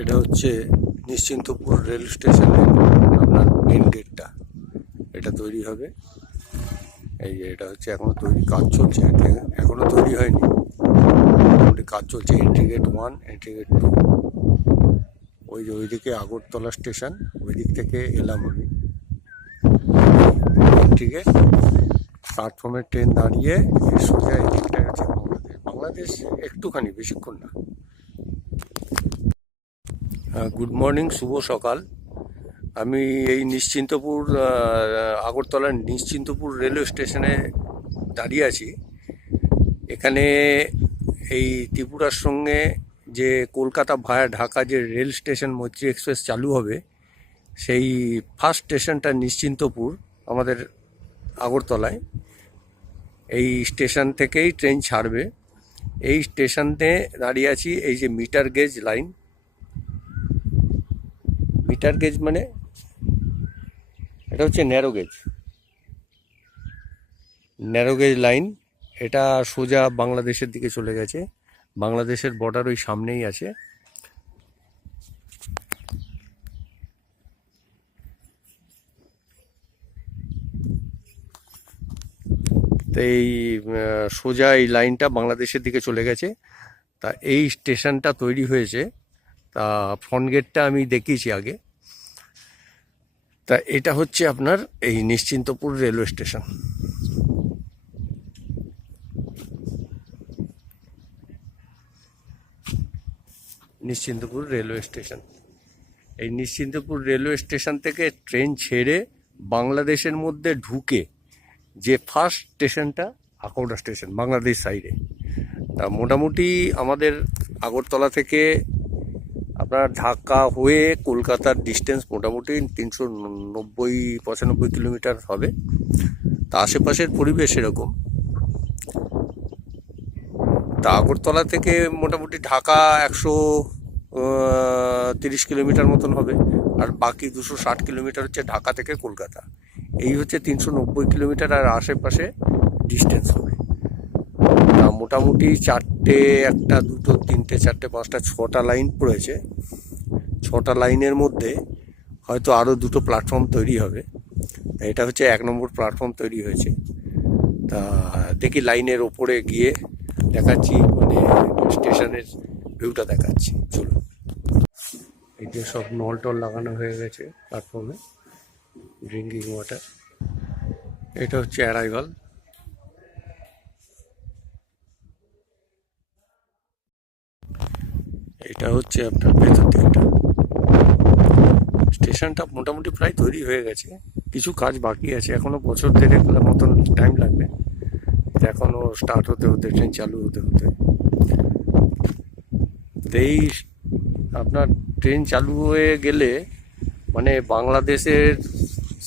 এটা হচ্ছে নিশ্চিন্তপুর রেল স্টেশনের আপনার মেন গেটটা। এটা তৈরি হবে, এই যে এটা হচ্ছে এখনো তৈরি কাজ চলছে, এখনো তৈরি হয়নি, মোটামুটি কাজ চলছে। এন্ট্রি গেট 1, এন্ট্রি গেট 2, ওই যে ওইদিকে আগরতলা স্টেশন, ওই দিক থেকে এলাম আমি। এন্ট্রি গেট, প্ল্যাটফর্মে ট্রেন দাঁড়িয়ে সোজা এই দিকটা গেছে বাংলাদেশ একটুখানি, বেশিক্ষণ না। গুড মর্নিং, শুভ সকাল। আমি এই নিশ্চিন্তপুর আগরতলার নিশ্চিন্তপুর রেলওয়ে স্টেশনে দাঁড়িয়ে আছি। এখানে এই ত্রিপুরার সঙ্গে যে কলকাতা ভায়া ঢাকা যে রেল স্টেশন মৈত্রী এক্সপ্রেস চালু হবে, সেই ফার্স্ট স্টেশনটা নিশ্চিন্তপুর আমাদের আগরতলায়। এই স্টেশন থেকেই ট্রেন ছাড়বে। এই স্টেশনে দাঁড়িয়ে আছি, এই যে meter gauge line. Meter gauge মানে এটা হচ্ছে narrow gauge, narrow gauge line. এটা সোজা বাংলাদেশের দিকে চলে গেছে, বাংলাদেশের বর্ডার ওই সামনেই আছে। তো এই সোজা এই লাইনটা বাংলাদেশের দিকে চলে গেছে। তা এই স্টেশনটা তৈরি হয়েছে, তা ফ্রন্ট গেটটা আমি দেখিয়েছি আগে। তা এটা হচ্ছে আপনার এই Nischintapur railway station. Nischintapur railway station, এই নিশ্চিন্তপুর রেলওয়ে স্টেশন থেকে ট্রেন ছেড়ে বাংলাদেশের মধ্যে ঢুকে যে ফার্স্ট স্টেশনটা আখাউড়া স্টেশন, বাংলাদেশ সাইডে। তা মোটামুটি আমাদের আগরতলা থেকে আপনার ঢাকা হয়ে কলকাতার ডিস্টেন্স মোটামুটি 390-95 কিলোমিটার হবে। তা আশেপাশের পরিবেশ এরকম। তা আগরতলা থেকে মোটামুটি ঢাকা 130 কিলোমিটার মতন হবে, আর বাকি 260 কিলোমিটার হচ্ছে ঢাকা থেকে কলকাতা। এই হচ্ছে 390 কিলোমিটার, আর আশেপাশে ডিস্টেন্স হবে। তা মোটামুটি 4টে, 1টা, 2টো, 3টে, 4টে, 5টা, 6টা লাইন পড়েছে। 6টা লাইনের মধ্যে হয়তো আরও 2টো প্ল্যাটফর্ম তৈরি হবে। এটা হচ্ছে 1 নম্বর প্ল্যাটফর্ম তৈরি হয়েছে। তা দেখি লাইনের ওপরে গিয়ে দেখাচ্ছি, মানে স্টেশনের ভিউটা দেখাচ্ছি, চলুন। এই যে সব নল টল লাগানো হয়ে গেছে প্ল্যাটফর্মে, ড্রিঙ্কিং ওয়াটার। এটা হচ্ছে অ্যারাইভাল। এটা হচ্ছে আপনার ভেতর দিকটা। স্টেশনটা মোটামুটি প্রায় তৈরি হয়ে গেছে, কিছু কাজ বাকি আছে, এখনো বছর 1.5 মতন টাইম লাগবে। এখনো স্টার্ট হতে হতে, ট্রেন চালু হতে হতে। এই আপনার ট্রেন চালু হয়ে গেলে মানে বাংলাদেশের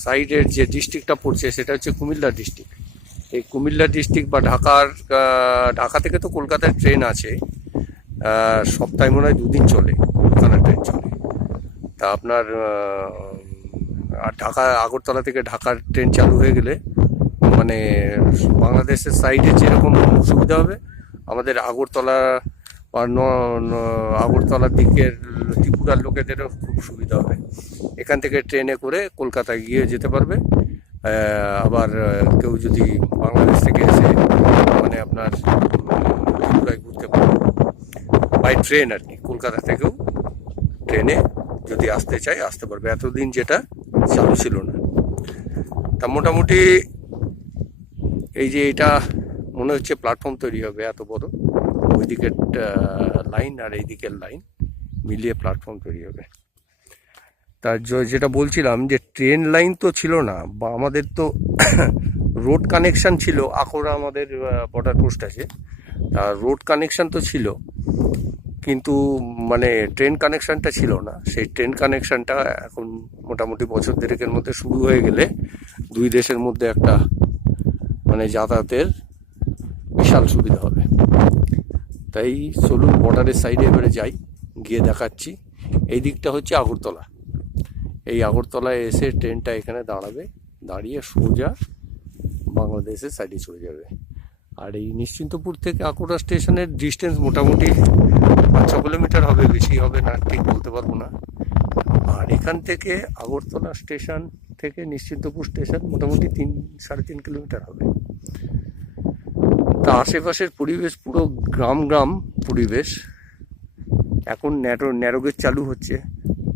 সাইডের যে ডিস্ট্রিক্টটা পড়ছে সেটা হচ্ছে কুমিল্লা ডিস্ট্রিক্ট। এই কুমিল্লা ডিস্ট্রিক্ট বা ঢাকা থেকে তো কলকাতার ট্রেন আছে, সপ্তাহে মনে হয় 2 দিন চলে, ওখানে ট্রেন চলে। তা আপনার আর আগরতলা থেকে ঢাকার ট্রেন চালু হয়ে গেলে মানে বাংলাদেশের সাইডে যেরকম সুবিধা হবে, আমাদের আগরতলা বা আগরতলার দিকের ত্রিপুরার লোকেদেরও খুব সুবিধা হবে। এখান থেকে ট্রেনে করে কলকাতায় গিয়ে যেতে পারবে। আবার কেউ যদি বাংলাদেশ থেকে এসে মানে আপনার ত্রিপুরায় ঘুরতে পারবে বাই ট্রেন আর কি, কলকাতা থেকেও ট্রেনে যদি আসতে চাই আসতে পারবে, এতদিন যেটা চালু ছিল না। তা মোটামুটি এই যে এটা মনে হচ্ছে প্ল্যাটফর্ম তৈরি হবে এত বড়, ওই দিকের লাইন আর এই দিকের লাইন মিলিয়ে প্ল্যাটফর্ম তৈরি হবে। তা যেটা বলছিলাম যে ট্রেন লাইন তো ছিল না, বা আমাদের তো রোড কানেকশান ছিল। আখাউড়া আমাদের বর্ডার পোস্ট আছে, তা রোড কানেকশান তো ছিল, কিন্তু মানে ট্রেন কানেকশানটা ছিল না। সেই ট্রেন কানেকশানটা এখন মোটামুটি বছর 1.5-এর মধ্যে শুরু হয়ে গেলে দুই দেশের মধ্যে একটা মানে যাতায়াতের বিশাল সুবিধা হবে। তাই চলুন বর্ডারের সাইডে এবারে যাই, গিয়ে দেখাচ্ছি। এই দিকটা হচ্ছে আগরতলা। এই আগরতলায় এসে ট্রেনটা এখানে দাঁড়াবে, দাঁড়িয়ে সোজা বাংলাদেশের সাইডে চলে যাবে। আর এই নিশ্চিন্তপুর থেকে আকোরা স্টেশনের ডিস্টেন্স মোটামুটি 5-6 কিলোমিটার হবে, বেশি হবে না, ঠিক বলতে পারবো না। আর এখান থেকে আগরতলা স্টেশন থেকে নিশ্চিন্তপুর স্টেশন মোটামুটি 3-3.5 কিলোমিটার হবে। তা আশেপাশের পরিবেশ পুরো গ্রাম গ্রাম পরিবেশ। এখন ন্যারো গেজ চালু হচ্ছে,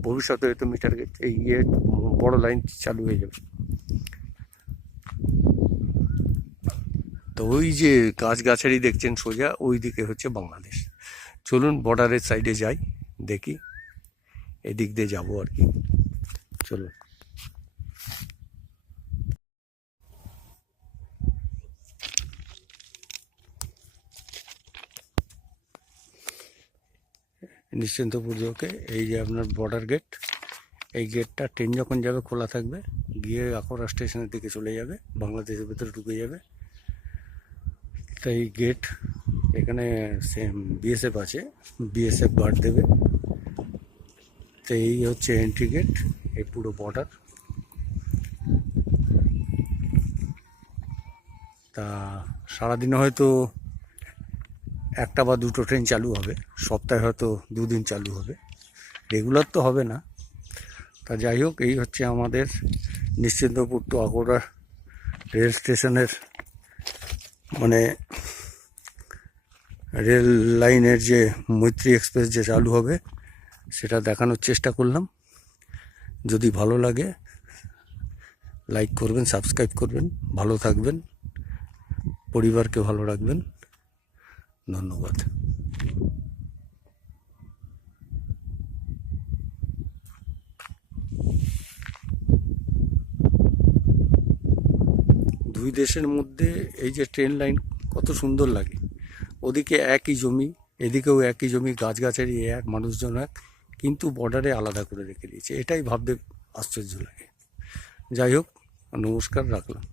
ভবিষ্যতে হয়তো মিটার গেজ এই বড় লাইন চালু হয়ে যাবে। তো ওই যে গাছগাছালি দেখছেন সোজা ওই দিকে হচ্ছে বাংলাদেশ। চলুন বর্ডারের সাইডে যাই, দেখি, এদিক দিয়ে যাবো আর কি। চলুন। নিশ্চিন্তপুর ঢোকে এই যে আপনার বর্ডার গেট, এই গেটটা ট্রেন যখন যাবে খোলা থাকবে, গিয়ে আকোরা স্টেশনের দিকে চলে যাবে, বাংলাদেশের ভিতরে ঢুকে যাবে। তাই গেট এখানে সেম বিএসএফ আছে, বিএসএফ গার্ড দেবে। তো এই হচ্ছে এন্ট্রি গেট, এই পুরো বর্ডার। তা সারাদিনে হয়তো 1টা বা 2টো ট্রেন চালু হবে, সপ্তাহে হয়তো 2 দিন চালু হবে, রেগুলার তো হবে না। তা যাই হোক, এই হচ্ছে আমাদের নিশ্চিন্তপুর টু আকোরা রেল স্টেশনের মানে রেল লাইনের যে মৈত্রী এক্সপ্রেস যে চালু হবে সেটা দেখানোর চেষ্টা করলাম। যদি ভালো লাগে লাইক করবেন, সাবস্ক্রাইব করবেন, ভালো থাকবেন, পরিবারকে ভালো রাখবেন। ধন্যবাদ। দুই দেশের মধ্যে এই যে ট্রেন লাইন কত সুন্দর লাগে, ওদিকে একই জমি, এদিকেও একই জমি, গাছগাছালি এক, মানুষজন এক, কিন্তু বর্ডারে আলাদা করে রেখে দিয়েছে। এটাই ভাবতে আশ্চর্য লাগে। যাই হোক, নমস্কার, রাখলাম।